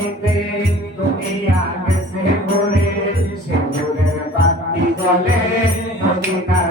পাখিতে দুনিয়া গেছে ভরে সিঁদুরের বাতি জলে